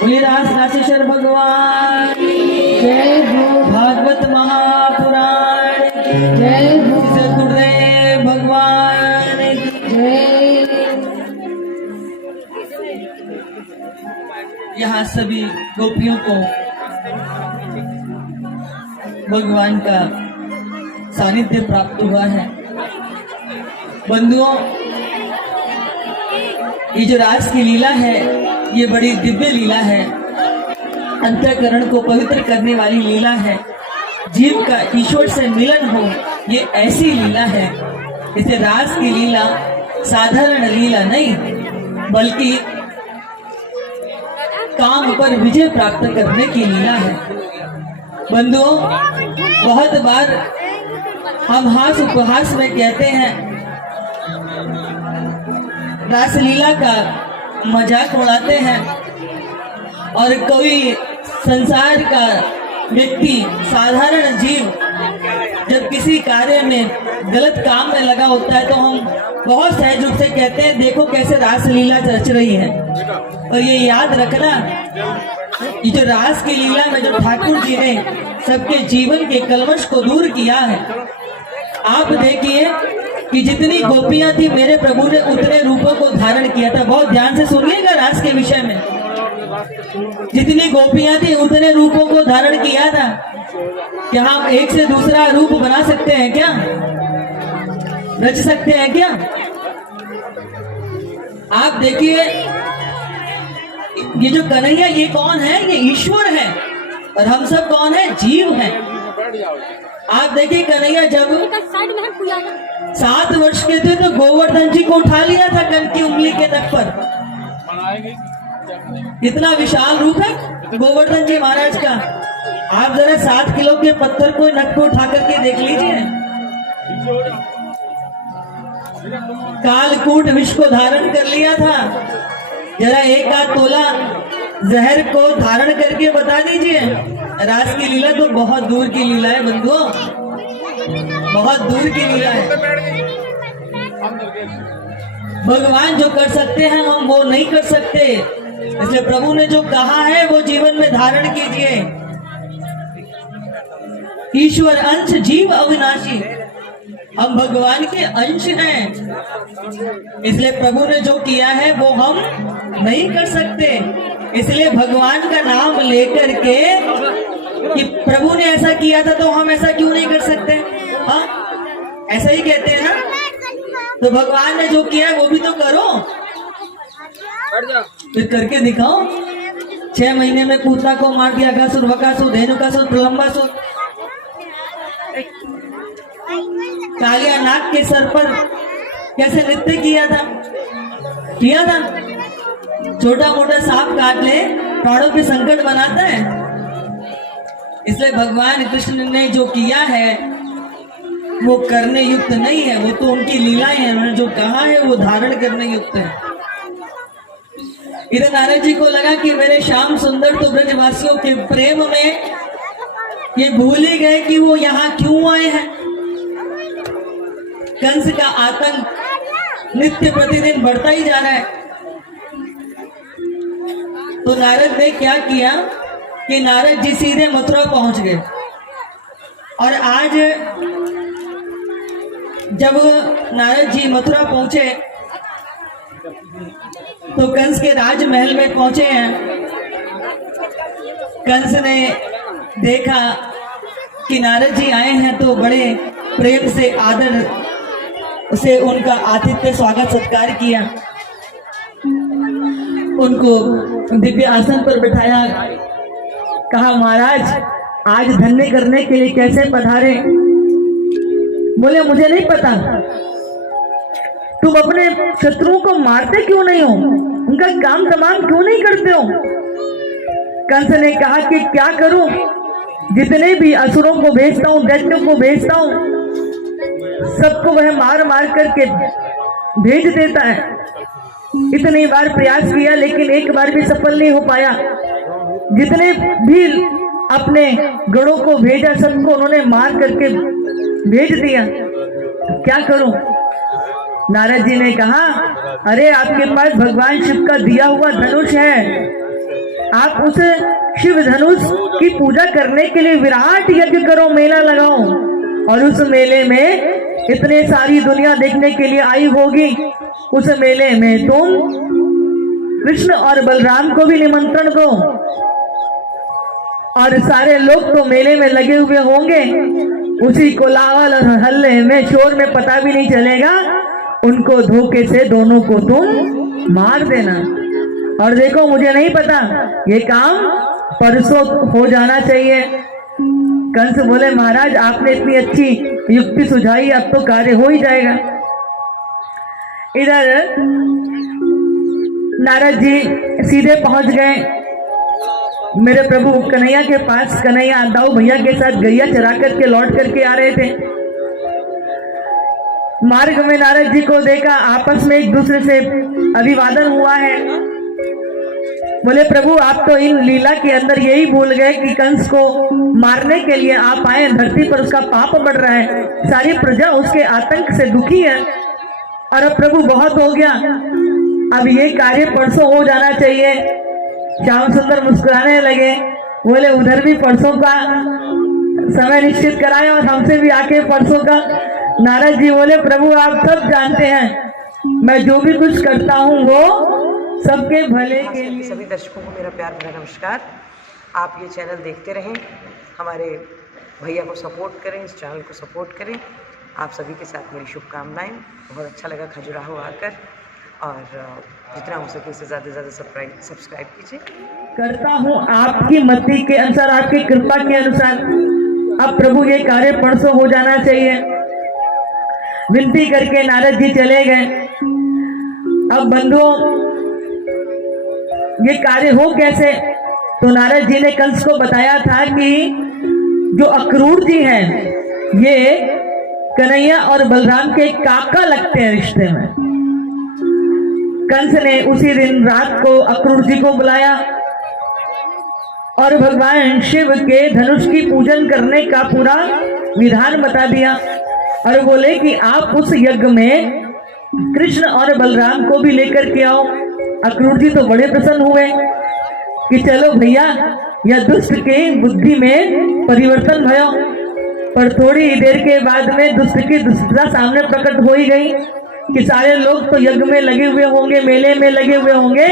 बोलिए रासेश्वर भगवान जय हो। भागवत महापुराण जय हो। गुरुदेव भगवान जय। यहाँ सभी गोपियों को भगवान का सानिध्य प्राप्त हुआ है। बंधुओं, ये जो रास की लीला है ये बड़ी दिव्य लीला है, अंतःकरण को पवित्र करने वाली लीला है। जीव का ईश्वर से मिलन हो, ये ऐसी लीला है। इसे रास की लीला साधारण लीला नहीं, बल्कि काम पर विजय प्राप्त करने की लीला है। बंधुओं, बहुत बार हम हास उपहास में कहते हैं, रासलीला का मजाक उड़ाते हैं, और कोई संसार का व्यक्ति, साधारण जीव जब किसी कार्य में गलत काम में लगा होता है तो हम बहुत सहज रूप से कहते हैं, देखो कैसे रासलीला रच रही है। और ये याद रखना, ये जो रास की लीला में जो ठाकुर जी ने सबके जीवन के कलमश को दूर किया है। आप देखिए कि जितनी गोपियां थी मेरे प्रभु ने उतने रूपों को धारण किया था। बहुत ध्यान से सुनिएगा रास के विषय में। जितनी गोपियां थी उतने रूपों को धारण किया था। क्या हम एक से दूसरा रूप बना सकते हैं क्या? रच सकते हैं क्या? आप देखिए, ये जो कन्हैया ये कौन है? ये ईश्वर है, और हम सब कौन है? जीव हैं। आप देखिए, कन्हैया जब 7 वर्ष के थे तो गोवर्धन जी को उठा लिया था कंठ की उंगली के नख पर। कितना विशाल रूप है गोवर्धन जी महाराज का। आप जरा 7 किलो के पत्थर को नख को उठा करके देख लीजिए। कालकूट विष को धारण कर लिया था। जरा 1 आध तोला जहर को धारण करके बता दीजिए। रास की लीला तो बहुत दूर की लीला है बंधुओं, बहुत दूर की लीला है। भगवान जो कर सकते हैं हम वो नहीं कर सकते, इसलिए प्रभु ने जो कहा है वो जीवन में धारण कीजिए। ईश्वर अंश जीव अविनाशी, हम भगवान के अंश हैं, इसलिए प्रभु ने जो किया है वो हम नहीं कर सकते। इसलिए भगवान का नाम लेकर के कि प्रभु ने ऐसा किया था तो हम ऐसा क्यों नहीं कर सकते? हाँ, ऐसा ही कहते हैं ना। तो भगवान ने जो किया है वो भी तो करो, फिर करके दिखाओ। 6 महीने में पूतना को मार दिया, अघासुर, बकासुर, धेनुकासुर, प्रलंबासुर। कालिया नाग के सर पर कैसे नृत्य किया था? छोटा मोटा सांप काट ले, प्राणों पे संकट बनाता है। इसलिए भगवान कृष्ण ने जो किया है वो करने युक्त नहीं है, वो तो उनकी लीलाएं हैं। उन्होंने जो कहा है वो धारण करने युक्त है। इधर नारद जी को लगा कि मेरे श्याम सुंदर तो ब्रजवासियों के प्रेम में ये भूल ही गए कि वो यहाँ क्यों आए हैं। कंस का आतंक नित्य प्रतिदिन बढ़ता ही जा रहा है। तो नारद ने क्या किया कि नारद जी सीधे मथुरा पहुंच गए। और आज जब नारद जी मथुरा पहुंचे तो कंस के राजमहल में पहुंचे हैं। कंस ने देखा कि नारद जी आए हैं तो बड़े प्रेम से आदर उसे उनका आतिथ्य स्वागत सत्कार किया। उनको दिव्य आसन पर बिठाया। कहा, महाराज आज धन्य करने के लिए कैसे पधारे? बोले, मुझे नहीं पता। तुम अपने शत्रुओं को मारते क्यों नहीं हो? उनका काम तमाम क्यों नहीं करते हो? कंस ने कहा कि क्या करूं, जितने भी असुरों को भेजता हूं, दैत्यों को भेजता हूं, सबको वह मार मार करके भेज देता है। इतनी बार प्रयास किया लेकिन एक बार भी सफल नहीं हो पाया। जितने भी अपने गणों को भेजा सबको उन्होंने मार करके भेज दिया। क्या करूं? नारद जी ने कहा, अरे आपके पास भगवान शिव का दिया हुआ धनुष है, आप उस शिव धनुष की पूजा करने के लिए विराट यज्ञ करो, मेला लगाओ, और उस मेले में इतने सारी दुनिया देखने के लिए आई होगी। उस मेले में तुम कृष्ण और बलराम को भी निमंत्रण दो, और सारे लोग तो मेले में लगे हुए होंगे। उसी कोलाहल और हल्ले में, शोर में पता भी नहीं चलेगा, उनको धोखे से दोनों को तुम मार देना। और देखो, मुझे नहीं पता, ये काम परसों हो जाना चाहिए। कंस बोले, महाराज आपने इतनी अच्छी युक्ति सुझाई, अब तो कार्य हो ही जाएगा। इधर नारद जी सीधे पहुंच गए मेरे प्रभु कन्हैया के पास। कन्हैया दाऊ भैया के साथ गैया चरा करके लौट करके आ रहे थे। मार्ग में नारद जी को देखा, आपस में एक दूसरे से अभिवादन हुआ है। बोले, प्रभु आप तो इन लीला के अंदर यही भूल गए कि कंस को मारने के लिए आप आए। धरती पर उसका पाप बढ़ रहा है, सारी प्रजा उसके आतंक से दुखी है, और अब प्रभु बहुत हो गया, अब ये कार्य परसों हो जाना चाहिए। श्याम सुंदर मुस्कुराने लगे, बोले उधर भी परसों का समय निश्चित कराए और हमसे भी आके परसों का। नारद जी बोले, प्रभु आप सब जानते हैं, मैं जो भी कुछ करता हूँ वो सबके भले के लिए। सभी दर्शकों को मेरा प्यार भरा नमस्कार। आप ये चैनल देखते रहें, हमारे भैया को सपोर्ट करें, इस चैनल को सपोर्ट करें। आप सभी के साथ मेरी शुभकामनाएं। बहुत अच्छा लगा खजुराहो आकर, और जितना हो सके इससे ज़्यादा सब्सक्राइब कीजिए। करता हूँ आपकी मति के अनुसार, आपकी कृपा के अनुसार। अब प्रभु ये कार्य परसों हो जाना चाहिए। विनती करके नारद जी चले गए। अब बंधुओं, ये कार्य हो कैसे? तो नारद जी ने कंस को बताया था कि जो अक्रूर जी हैं, ये कन्हैया और बलराम के काका लगते हैं रिश्ते में। कंस ने उसी दिन रात को अक्रूर जी को बुलाया और भगवान शिव के धनुष की पूजन करने का पूरा विधान बता दिया, और बोले कि आप उस यज्ञ में कृष्ण और बलराम को भी लेकर के आओ। अक्रूर जी तो बड़े प्रसन्न हुए कि चलो भैया, यह दुष्ट के बुद्धि में परिवर्तन भयो। पर थोड़ी देर के बाद में दुष्ट की दुष्टता सामने प्रकट हो ही गई कि सारे लोग तो यज्ञ में लगे हुए होंगे, मेले में लगे हुए होंगे,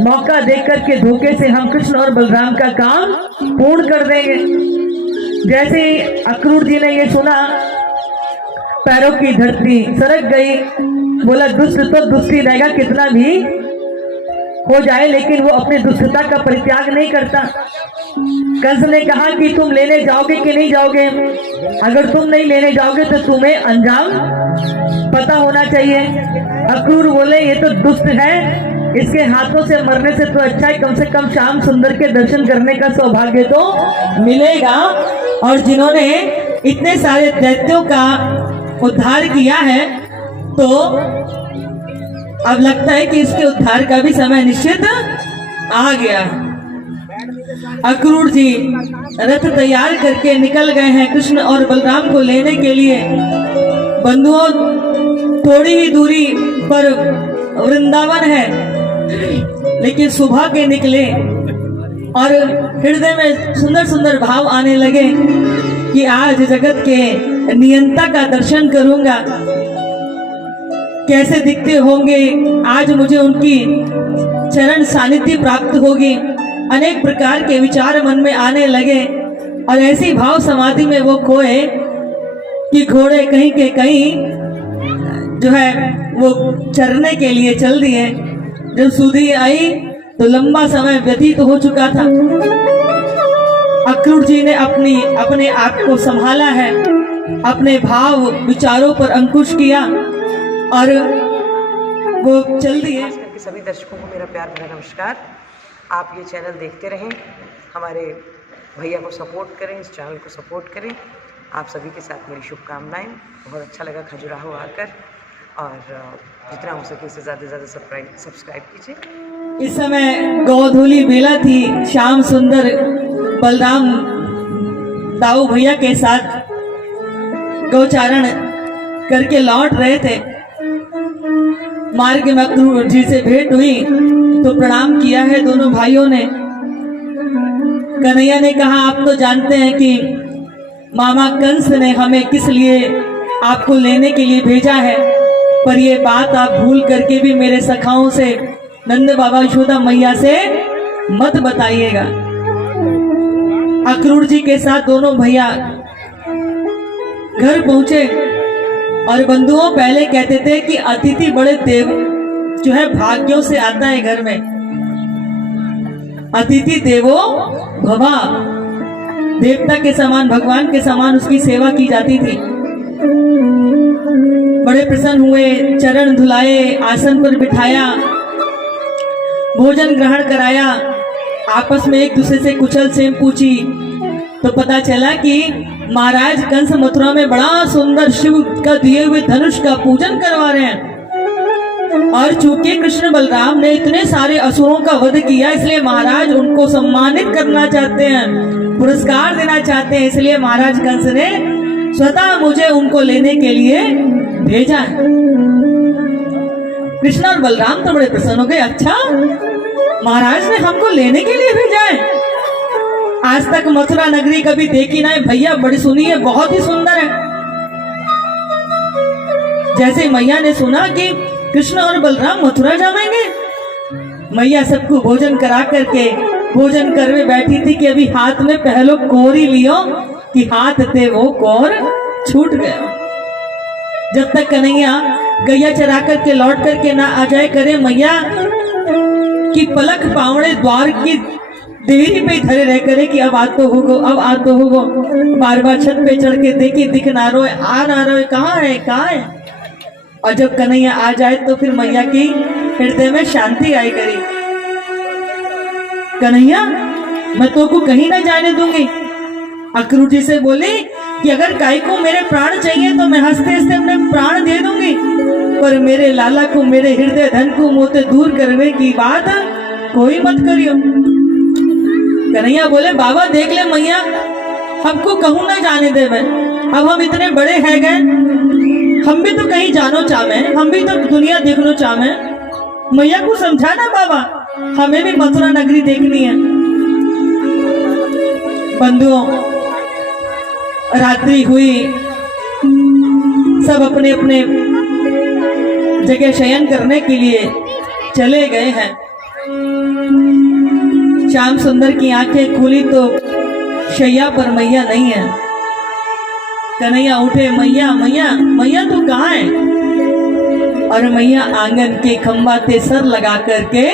मौका देख करके धोखे से हम कृष्ण और बलराम का काम पूर्ण कर देंगे। जैसे ही अक्रूर जी ने ये सुना, पैरों की धरती सरक गई। बोला, दुष्ट तो दुष्ट ही रहेगा, कितना भी हो जाए, लेकिन वो अपनी दुष्टता का परित्याग नहीं करता। कंस ने कहा कि तुम लेने जाओगे कि नहीं जाओगे? अगर तुम नहीं लेने जाओगे तो तुम्हें अंजाम पता होना चाहिए। अक्रूर बोले, ये तो दुष्ट है, इसके हाथों से मरने से तो अच्छा है कम से कम श्याम सुंदर के दर्शन करने का सौभाग्य तो मिलेगा। और जिन्होंने इतने सारे दैत्यों का उद्धार किया है, तो अब लगता है कि इसके उद्धार का भी समय निश्चित आ गया। अक्रूर जी रथ तैयार करके निकल गए हैं कृष्ण और बलराम को लेने के लिए। बंधुओं, थोड़ी ही दूरी पर वृंदावन है, लेकिन सुबह के निकले और हृदय में सुंदर सुंदर भाव आने लगे कि आज जगत के नियंता का दर्शन करूंगा। कैसे दिखते होंगे, आज मुझे उनकी चरण सानिध्य प्राप्त होगी। अनेक प्रकार के विचार मन में आने लगे, और ऐसी भाव समाधि में वो खोए कि घोड़े कहीं के कहीं जो है वो चरने के लिए चल दिए। जब सुधी आई तो लंबा समय व्यतीत हो चुका था। अक्रूर जी ने अपने आप को संभाला है, अपने भाव विचारों पर अंकुश किया और वो चल दिए। सभी दर्शकों को मेरा प्यार भरा नमस्कार। आप ये चैनल देखते रहें, हमारे भैया को सपोर्ट करें, इस चैनल को सपोर्ट करें। आप सभी के साथ मेरी शुभकामनाएं। बहुत अच्छा लगा खजुराहो आकर, और जितना हो सके इससे ज़्यादा सब्सक्राइब कीजिए। इस समय गोधूली बेला थी। श्याम सुंदर बलराम दाऊ भैया के साथ गौचारण करके लौट रहे थे। मार्ग में अक्रूर जी से भेंट हुई तो प्रणाम किया है दोनों भाइयों ने। कन्हैया ने कहा, आप तो जानते हैं कि मामा कंस ने हमें किस लिए आपको लेने के लिए भेजा है, पर ये बात आप भूल करके भी मेरे सखाओं से, नंद बाबा यशोदा मैया से मत बताइएगा। अक्रूर जी के साथ दोनों भैया घर पहुंचे और बंधुओं पहले कहते थे कि अतिथि बड़े देव जो है भाग्यों से आता है घर में। अतिथि देवो भवा, देवता के समान, भगवान के समान उसकी सेवा की जाती थी। बड़े प्रसन्न हुए, चरण धुलाए, आसन पर बिठाया, भोजन ग्रहण कराया, आपस में एक दूसरे से कुशल क्षेम पूछी तो पता चला कि महाराज कंस मथुरा में बड़ा सुंदर शिव का दिए हुए धनुष का पूजन करवा रहे हैं। और चूंकि कृष्ण बलराम ने इतने सारे असुरों का वध किया, इसलिए महाराज उनको सम्मानित करना चाहते हैं, पुरस्कार देना चाहते हैं, इसलिए महाराज कंस ने स्वतः मुझे उनको लेने के लिए भेजा है। कृष्ण और बलराम तो बड़े प्रसन्न हो गए, अच्छा महाराज ने हमको लेने के लिए भेजा है। आज तक मथुरा नगरी कभी देखी ना है भैया, बड़ी सुनी है, बहुत ही सुंदर है। जैसे मैया ने सुना कि कृष्ण और बलराम मथुरा जाएंगे, मैया सबको भोजन करा करके भोजन करवे बैठी थी कि अभी हाथ में पहलो कोर ही लियो कि हाथ थे वो कोर छूट गया। जब तक कन्हैया गैया चरा करके लौट करके ना आ जाए करे मैया कि पलक पावड़े द्वार की देरी पे धरे रह करे कि अब आ तो होगो, अब आ तो होगो। बार बार छत पे चढ़ के देखी, दिख ना रोए, आ ना रोए, कहाँ है कहाँ है। और जब कन्हैया आ जाए तो फिर मैया की हृदय में शांति आई करी। कन्हैया मैं तो को कहीं ना जाने दूंगी। अक्रूर जी से बोली कि अगर गाय को मेरे प्राण चाहिए तो मैं हंसते हंसते अपने प्राण दे दूंगी, पर मेरे लाला को, मेरे हृदय धन को मोते दूर करने की बात कोई मत करियो। कन्हैया बोले, बाबा देख ले मैया, हमको कहूं ना जाने दे मैं, अब हम इतने बड़े है गए, हम भी तो कहीं जानो चाहे, हम भी तो दुनिया देखना चाहे। मैया को समझा ना बाबा, हमें भी मथुरा नगरी देखनी है। बंधुओं रात्रि हुई, सब अपने अपने जगह शयन करने के लिए चले गए हैं। श्याम सुंदर की आंखें खुली तो शैया पर मैया नहीं है। कन्हैया उठे, मैया मैया मैया तू कहाँ है? और मैया आंगन के खंबा पे सर लगा करके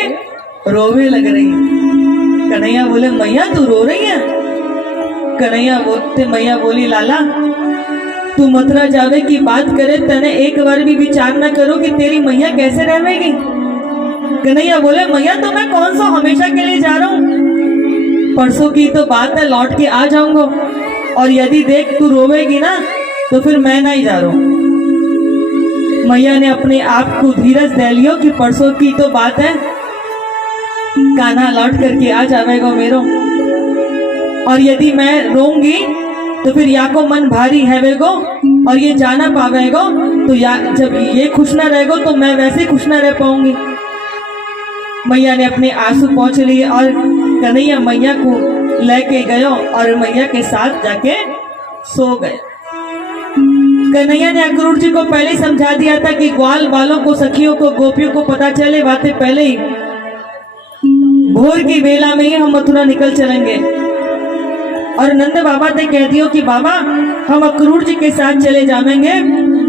रोवे लग रही। कन्हैया बोले, मैया तू रो रही है? मैया बोली, लाला तू मथुरा जावे की बात करे, तने एक बार भी विचार न करो कि तेरी मैया कैसे रहेगी। कन्हैया बोले, मैया तो मैं कौन सा हमेशा के लिए जा रहा हूँ, परसों की तो बात है, लौट के आ जाऊंगा, और यदि देख तू रोवेगी ना तो फिर मैं नहीं जा रहा हूँ। मैया ने अपने आप को धीरज दे लियो कि परसों की तो बात है, कान्हा लौट करके आ जाएगा मेरो, और यदि मैं रोऊंगी तो फिर या को मन भारी हैवेगो और ये जाना पावेगो, तो या जब ये खुश ना रहेगो तो मैं वैसे खुश ना रह पाऊंगी। मैया ने अपने आंसू पोंछ लिए और कन्हैया मैया को लेके गयो और मैया के साथ जाके सो गए। कन्हैया ने अक्रूर जी को पहले ही समझा दिया था कि ग्वाल बालों को, सखियों को, गोपियों को पता चले बातें पहले ही, भोर की बेला में ही हम मथुरा निकल चलेंगे। और नंद बाबा ने कह दियो कि बाबा हम अक्रूर जी के साथ चले जाएंगे,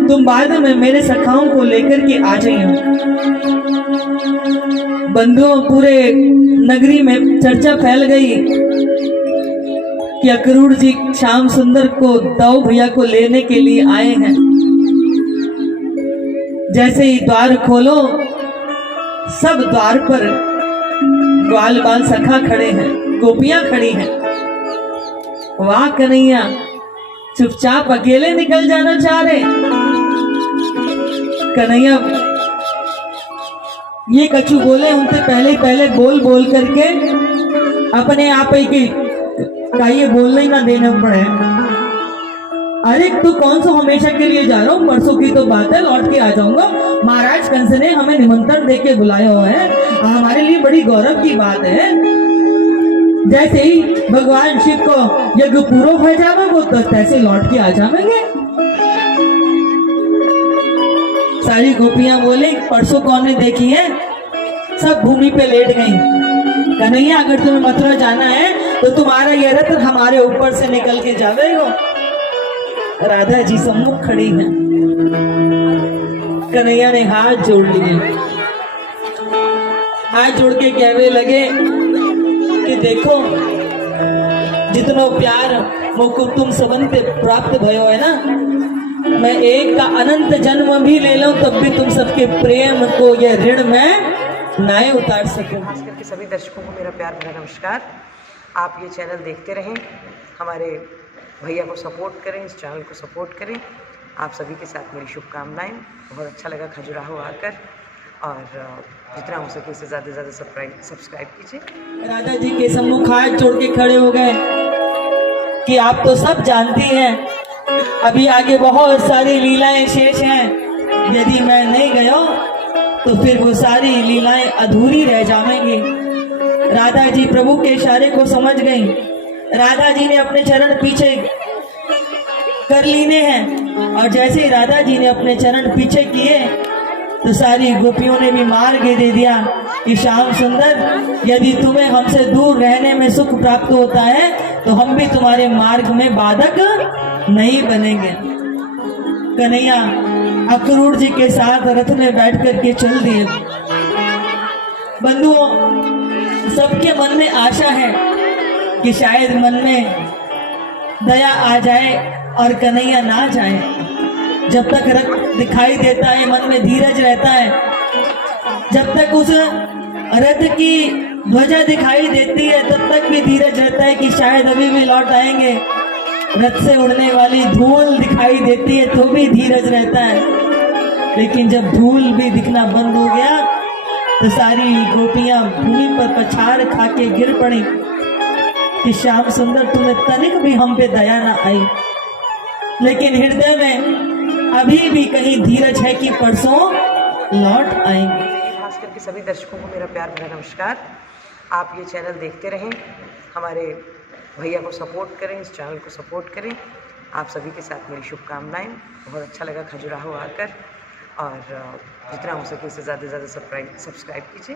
तुम बाद में मेरे सखाओं को लेकर के आ जाइए। बंधुओं पूरे नगरी में चर्चा फैल गई कि अक्रूर जी श्याम सुंदर को, दाऊ भैया को लेने के लिए आए हैं। जैसे ही द्वार खोलो, सब द्वार पर ग्वाल बाल सखा खड़े हैं, गोपियां खड़ी हैं। वाह कन्हैया, चुपचाप अकेले निकल जाना चाह रहे। कन्हैया ये कछु बोले, उनसे पहले पहले बोल बोल करके अपने आप ही की ये बोलने ही ना देना पड़े। अरे तू कौन सा हमेशा के लिए जा रहा हूँ, परसों की तो बात है, लौट के आ जाऊंगा। महाराज कंस ने हमें निमंत्रण दे के बुलाया हुआ है, हमारे लिए बड़ी गौरव की बात है। जैसे ही भगवान शिव को यज्ञ पूरा हो जाएगा तो तैसे लौट के आ जाएंगे। सारी गोपियां बोले परसों कौन ने देखी है, सब भूमि पे लेट गई। कन्हैया अगर तुम्हें मथुरा जाना है तो तुम्हारा यह रथ हमारे ऊपर से निकल के जावेगो। राधा जी सम्मुख खड़ी हैं। कन्हैया ने हाथ जोड़ लिए, हाथ जोड़ के कहने लगे कि देखो जितना प्यार मोको तुम सबन पे प्राप्त भयो है ना, मैं एक का अनंत जन्म भी ले लूं तब भी तुम सबके प्रेम को यह ऋण मैं नाए उतार सकूं। खास करके सभी दर्शकों को मेरा प्यार भरा नमस्कार। आप ये चैनल देखते रहें, हमारे भैया को सपोर्ट करें, इस चैनल को सपोर्ट करें। आप सभी के साथ मेरी शुभकामनाएं। बहुत अच्छा लगा खजुराहो आकर, और जितना हो सके इससे ज़्यादा से ज़्यादा सब्सक्राइब कीजिए। राधा जी के सम्मुख हाथ जोड़ के खड़े हो गए कि आप तो सब जानती हैं, अभी आगे बहुत सारी लीलाएं शेष हैं। यदि मैं नहीं गया तो फिर वो सारी लीलाएं अधूरी रह जाएंगी। राधा जी प्रभु के इशारे को समझ गई। राधा जी ने अपने चरण पीछे कर लिए हैं, और जैसे ही राधा जी ने अपने चरण पीछे किए तो सारी गोपियों ने भी मार्ग दे दिया कि श्याम सुंदर, यदि तुम्हें हमसे दूर रहने में सुख प्राप्त होता है तो हम भी तुम्हारे मार्ग में बाधक नहीं बनेंगे। कन्हैया अक्रूर जी के साथ रथ में बैठ करके चल दिए। बंधुओं, सबके मन में आशा है कि शायद मन में दया आ जाए और कन्हैया ना जाए। जब तक रथ दिखाई देता है मन में धीरज रहता है, जब तक उस रथ की ध्वजा दिखाई देती है तब तक भी धीरज रहता है कि शायद अभी भी लौट आएंगे। रथ से उड़ने वाली धूल दिखाई देती है तो भी धीरज रहता है। लेकिन जब धूल भी दिखना बंद हो गया तो सारी गोपियां भूमि पर पछाड़ खा के गिर पड़ी कि श्याम सुंदर तुम्हें तनिक भी हम पे दया ना आई। लेकिन हृदय में अभी भी कहीं धीरज है कि परसों लौट आएंगे। खास करके सभी दर्शकों को मेरा प्यार भरा नमस्कार। आप ये चैनल देखते रहें, हमारे भैया को सपोर्ट करें, इस चैनल को सपोर्ट करें। आप सभी के साथ मेरी शुभकामनाएं। बहुत अच्छा लगा खजुराहो आकर, और जितना हो सके इससे ज़्यादा से ज़्यादा सब्सक्राइब कीजिए।